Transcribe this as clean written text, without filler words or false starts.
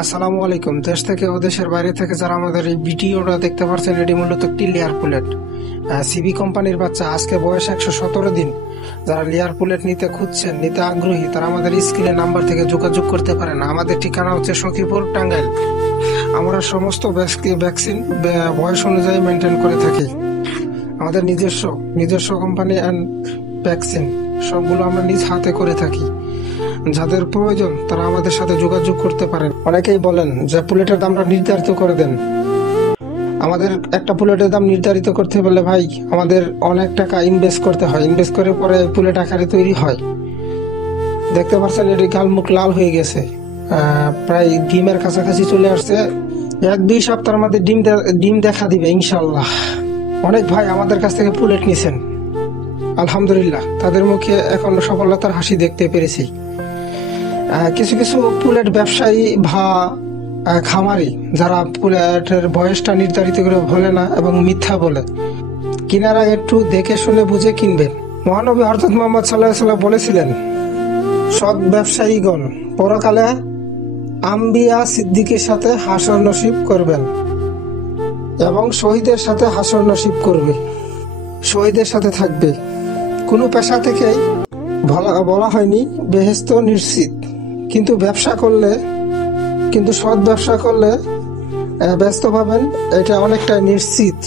আসসালামু আলাইকুম। দেশ থেকে ও দেশের বাইরে থেকে যারা আমাদের এই ভিডিওটা দেখতে পাচ্ছেন, এটি মূলত একটি লেয়ার পুলেট সিবি কোম্পানির বাচ্চা। আজকে বয়স 117 দিন। যারা লেয়ার পুলেট নিতে খুঁজছেন, নিতে আগ্রহী, তারা আমাদের স্ক্রিনের নাম্বার থেকে যোগাযোগ করতে পারেন। আমাদের ঠিকানা হচ্ছে সখীপুর, টাঙ্গাইল। আমরা সমস্ত ভ্যাকসিন বয়স অনুযায়ী মেনটেন করে থাকি। আমাদের নিজস্ব কোম্পানি অ্যান্ড ভ্যাকসিন সবগুলো আমরা নিজ হাতে করে থাকি। যাদের প্রয়োজন তারা আমাদের সাথে যোগাযোগ করতে পারেন। অনেকেই বলেন যে পুলেটের দামটা নির্ধারিত করে দেন। আমাদের একটা পুলেটের দাম নির্ধারিত করতে বললে ভাই আমাদের অনেক টাকা ইনভেস্ট করতে হয়। ইনভেস্ট করে পরে পুলেট আকারে তৈরি হয়। দেখতে পাচ্ছেন এটি গাল মুখ লাল হয়ে গেছে, প্রায় ডিমের কাছাকাছি চলে আসছে। 1-2 সপ্তাহের মধ্যে ডিম দেখা দিবে ইনশাল্লাহ। অনেক ভাই আমাদের কাছ থেকে পুলেট নিছেন, আলহামদুলিল্লাহ তাদের মুখে এখন সফলতার হাসি দেখতে পেরেছি। কিছু কিছু পুলেট ব্যবসায়ী বা খামারি যারা পুলেটের বয়সটা নির্ধারিত করে বলে না এবং মিথ্যা বলে, কিনার আগে একটু দেখে শুনে বুঝে কিনবেন। মহানবী হযরত মুহাম্মদ সাল্লাল্লাহু আলাইহি ওয়াসাল্লাম বলেছিলেন, সৎ ব্যবসায়ীগণ পরকালে আম্বিয়া সিদ্দিকের সাথে হাসর নসিব করবেন এবং শহীদের সাথে হাসর নসিব করবে, শহীদের সাথে থাকবে। কোনো পেশা থেকেই বলা হয়নি বেহেশত নিশ্চিত, কিন্তু সৎ ব্যবসা করলে ব্যস্ত পাবেন, এটা অনেকটা নিশ্চিত।